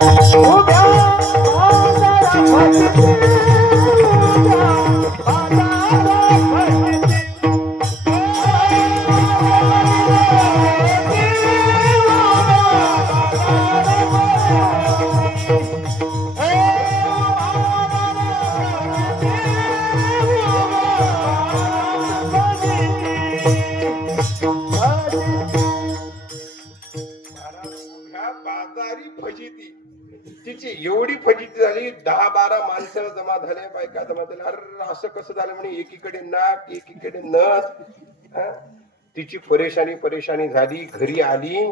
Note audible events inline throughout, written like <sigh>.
Oh. फजिती एवढी फजिती झाली दहा बारा माणसं जमा झाले बायका जमा झाल्या. अरे असं कसं झालं म्हणे? एकीकडे नाक एकीकडे नथ तिची परेशानी परेशानी झाली घरी आली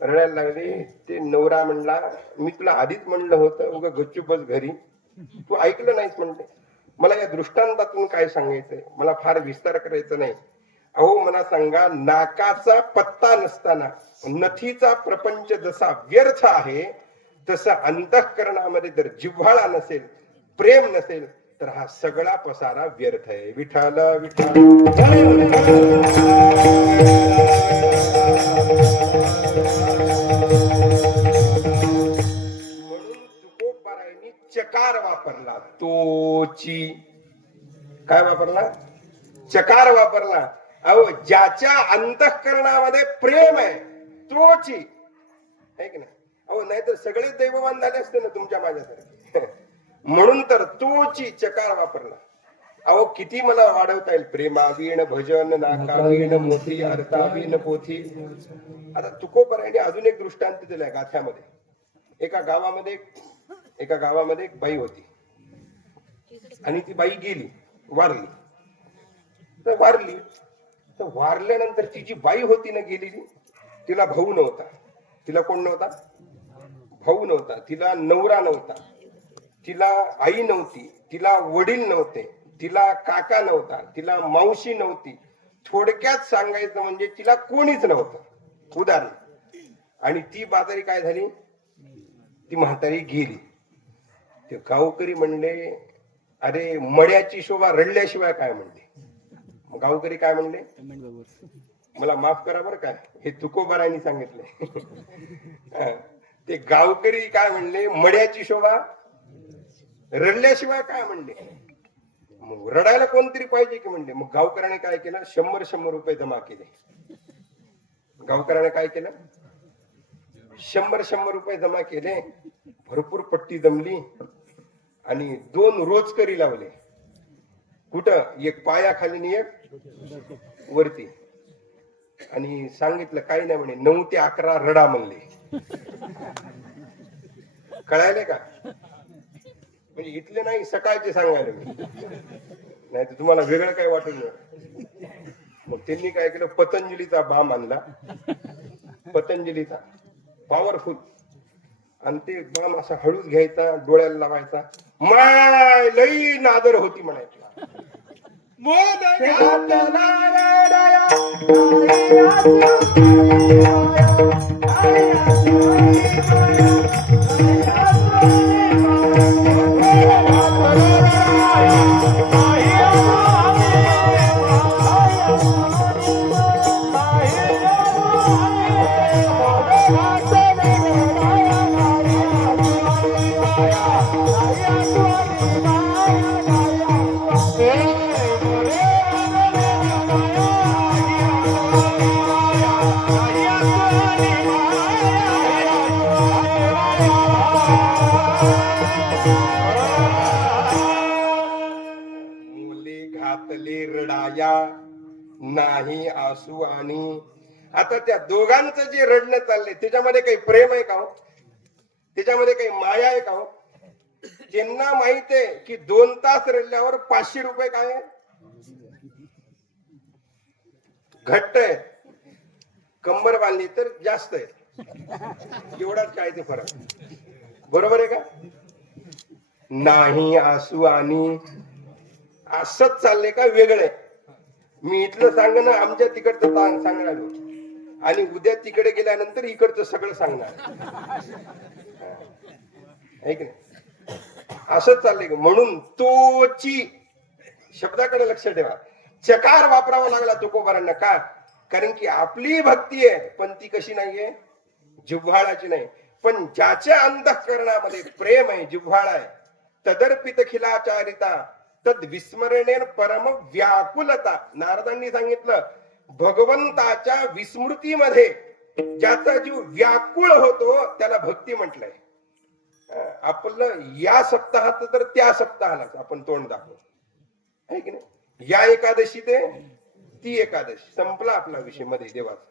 रडायला लागली. ते नवरा म्हणला मी तुला आधीच म्हणलं होतं उगा गच्चू बस घरी. तू ऐकलं नाहीस म्हणते. मला या दृष्टांतातून काय सांगायचंय? मला फार विस्तार करायचा नाही. अहो मला सांगा नाकाचा पत्ता नसताना नथीचा प्रपंच जसा व्यर्थ आहे तसं अंतःकरणामध्ये जर जिव्हाळा नसेल प्रेम नसेल तर हा सगळा पसारा व्यर्थ आहे. विठाल म्हणून तुकोबारायांनी चकार वापरला. तोची. काय वापरला? चकार वापरला. अहो ज्याच्या अंतःकरणामध्ये प्रेम आहे तोची. आहे की नाही? अहो नाहीतर सगळे दैववान झाले असते ना तुमच्या माझ्यासारखे. <laughs> म्हणून तर तोची चकार वापरला अहो किती मला वाढवता येईल? प्रेमावीण भजन नाकावीण मोठी अर्थावीण पोथी. आता तुकोबरायांनी अजून एक दृष्टांत दिलाय गाथ्यामध्ये. एका गावामध्ये एका गावामध्ये एक बाई होती. आणि ती बाई गेली वारली. तर वारली. तर वारल्यानंतर ती जी बाई होती ना गेलेली तिला भाऊ नव्हता. तिला कोण नव्हता? भाऊ नव्हता तिला नवरा नव्हता. तिला आई नव्हती तिला वडील नव्हते तिला काका नव्हता तिला मावशी नव्हती. थोडक्यात सांगायचं म्हणजे तिला कोणीच नव्हतं. उदाहरण. आणि ती बाजारी काय झाली? ती म्हातारी गेली. ते गावकरी म्हणले अरे मड्याची शोभा रडल्याशिवाय काय? म्हणले. गावकरी काय म्हणले? मला माफ करा बरं काय हे तुकोबारांनी सांगितले. <laughs> ते गावकरी काय म्हणले? मड्याची शोभा रडल्याशिवाय काय म्हणले? मग रडायला कोणतरी पाहिजे की म्हणले? मग गावकऱ्याने काय केलं? शंभर शंभर रुपये जमा केले. गावकऱ्याने काय केलं? शंभर शंभर रुपये जमा केले. भरपूर पट्टी जमली आणि दोन रोजकरी लावले. कुठं? एक पायाखाली एक वरती. आणि सांगितलं काही नाही म्हणे नऊ ते अकरा रडा म्हणले. कळायले का? म्हणजे इथले नाही सकाळचे सांगायला. मी नाही तर तुम्हाला वेगळं काय वाटत नाही मग त्यांनी काय केलं? पतंजलीचा बाम आणला. पतंजलीचा. पॉवरफुल आणि ते बाम असा हळूच घ्यायचा डोळ्याला लावायचा. माय लई नादर होती म्हणायची. मोद घातला मुले घातले रडाया. नाही आसू आणि. आता त्या दोघांचं जे रडणं चाललंय त्याच्यामध्ये काही प्रेम आहे का हो? त्याच्यामध्ये काही माया आहे का हो? ज्यांना माहीत आहे की दोन तास रडल्यावर पाचशे रुपये काय आहे? घट्ट आहे. कंबर बांधली तर जास्त आहे. एवढाच काय ते फरक. बरोबर आहे का? नाही आसू आणि असंच चाललंय का वेगळं आहे? मी इथलं सांगणं आमच्या तिकडचं सांगणार आणि उद्या तिकडे गेल्यानंतर इकडचं सगळं सांगणार ऐक की नाही असंच चाललंय का? म्हणून तोची शब्दाकडे लक्ष ठेवा. चकार वापरावा लागला तुकोबारांना का? कारण की आपली भक्ती आहे पण ती कशी नाहीये? जिव्हाळाची नाही. पण ज्याच्या अंतःकरणामध्ये प्रेम आहे जिव्हाळा आहे तदर्पित खिलाचारिता तद विस्मरणेन परम व्याकुलता. नारदांनी सांगितलं भगवंताच्या विस्मृतीमध्ये ज्याचा जीव व्याकुळ होतो त्याला भक्ती म्हटलंय. आपलं या सप्ताहात तर त्या सप्ताहालाच आपण तोंड दाखवू. आहे की नाही? या एकादशी ते ती एकादशी. संपला आपला विषयमध्ये देवाचा.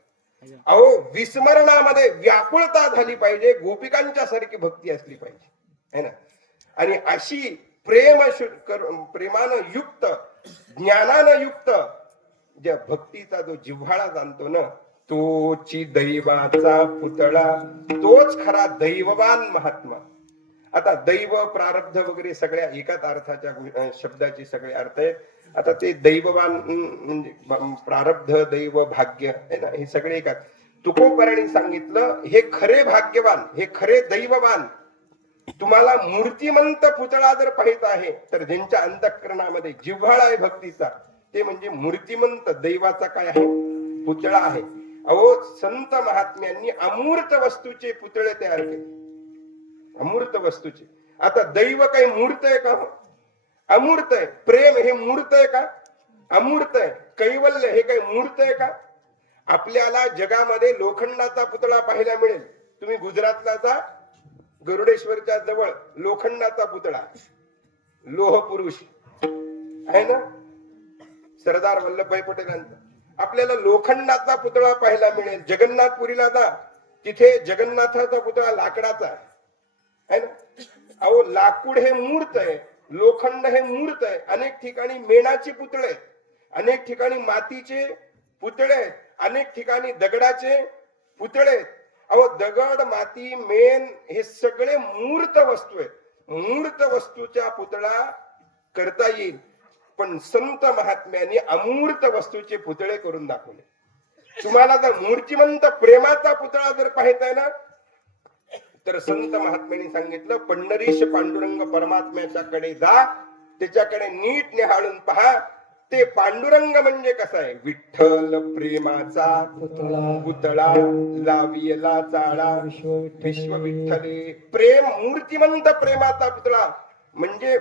अहो विस्मरणामध्ये व्याकुळता झाली पाहिजे गोपिकांच्या सारखी भक्ती असली पाहिजे. है ना? आणि अशी प्रेम प्रेमानं युक्त ज्ञानानं युक्त ज्या भक्तीचा जो जिव्हाळा जाणतो ना तोची दैवाचा पुतळा तोच खरा दैववान महात्मा. आता दैव प्रारब्ध वगैरे सगळ्या एकाच अर्थाच्या शब्दाचे सगळे अर्थ आहेत. आता ते दैववान म्हणजे प्रारब्ध दैव भाग्य आहे ना हे सगळे एकाच. तुकोबराने सांगितलं हे खरे भाग्यवान हे खरे दैववान तुम्हाला मूर्तिमंत पुतळा जर पाहिजे आहे तर ज्यांच्या अंतःकरणामध्ये जिव्हाळा आहे भक्तीचा ते म्हणजे मूर्तिमंत दैवाचा काय आहे? पुतळा आहे. अहो संत महात्म्यांनी अमूर्त वस्तूचे पुतळे तयार केले. अमूर्त वस्तूची. आता दैव काही मूर्त आहे का हो? अमूर्त आहे. प्रेम हे मूर्त आहे का? अमूर्त आहे. कैवल्य हे काही मूर्त आहे का? आपल्याला जगामध्ये लोखंडाचा पुतळा पाहायला मिळेल. तुम्ही गुजरातला जा गरुडेश्वरच्या जवळ लोखंडाचा पुतळा. लोह पुरुष. आहे ना? सरदार वल्लभभाई पटेलांचा. आपल्याला लोखंडाचा पुतळा पाहायला मिळेल. जगन्नाथपुरीला जा. तिथे जगन्नाथाचा पुतळा लाकडाचा आहे ना अहो लाकूड हे मूर्त आहे लोखंड हे मूर्त आहे अनेक ठिकाणी मेणाचे पुतळे आहेत. अनेक ठिकाणी मातीचे पुतळे आहेत. अनेक ठिकाणी दगडाचे पुतळे आहेत. अहो दगड माती मेण हे सगळे मूर्त वस्तू आहेत मूर्त वस्तूचा पुतळा करता येईल पण संत महात्म्यांनी अमूर्त वस्तूचे पुतळे करून दाखवले तुम्हाला जर मूर्तिमंत प्रेमाचा पुतळा जर पाहायचा ना तर संत महात्म्यांनी सांगितलं पंढरीश पांडुरंग परमात्म्याच्या कडे जा त्याच्याकडे नीट निहाळून पहा. ते पांडुरंग म्हणजे कसं आहे? विठ्ठल प्रेमाचा पुतळा पुतळा लावियला चाळा. विश्व विठ्ठले प्रेम मूर्तिमंत प्रेमाचा पुतळा. म्हणजे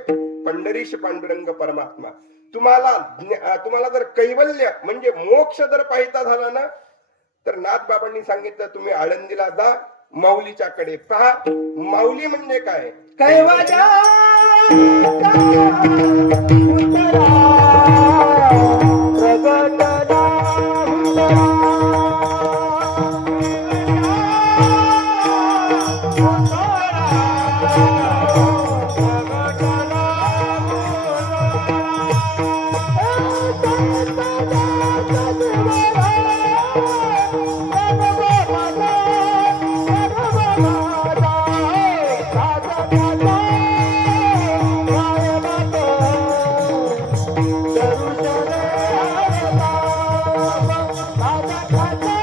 पंढरीश पांडुरंग परमात्मा. तुम्हाला तुम्हाला जर कैवल्य म्हणजे मोक्ष जर पाहिता झाला ना तर नाथ बाबांनी सांगितलं तुम्ही आळंदीला जा. माऊलीच्या कडे पहा. माऊली म्हणजे काय? कैवाजा Bye.